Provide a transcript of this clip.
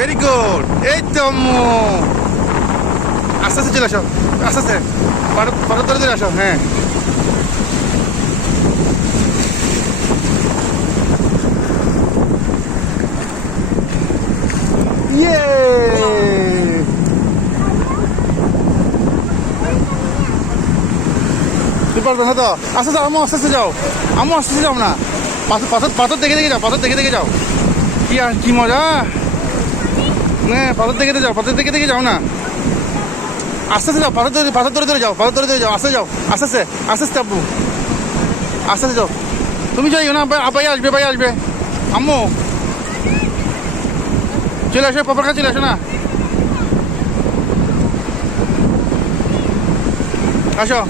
Very good. এই তো আম্মু, আস্তে আস্তে চলে আসো, আস্তে আস্তে পাথর ধরে ধরে আসো। হ্যাঁ, ইয়ে, তুই পারবে না তো? আস্তে যাও আম্মু, আস্তে আস্তে যাও আম্মু, আস্তে আস্তে যাও না। পাথর পাথর পাথর দেখে দেখে যাও, পাথর দেখে দেখে যাও। কি আর কি মজা। হ্যাঁ, পাথর দেখে দেখে যাও, পাথর দেখে দেখে যাও না। আস্তে আস্তে যাও, পাথর ধরে ধরে যাও, পাথর ধরে ধরে যাও। আস্তে যাও, আস্তে আস্তে আস্তে আস্তে আব্বু, আস্তে আস্তে যাও। তুমি যাইও না, ভাই আসবে, ভাই আসবে। আম্মু চলে আসো, পাপার কাছে চলে আসো না, আসো।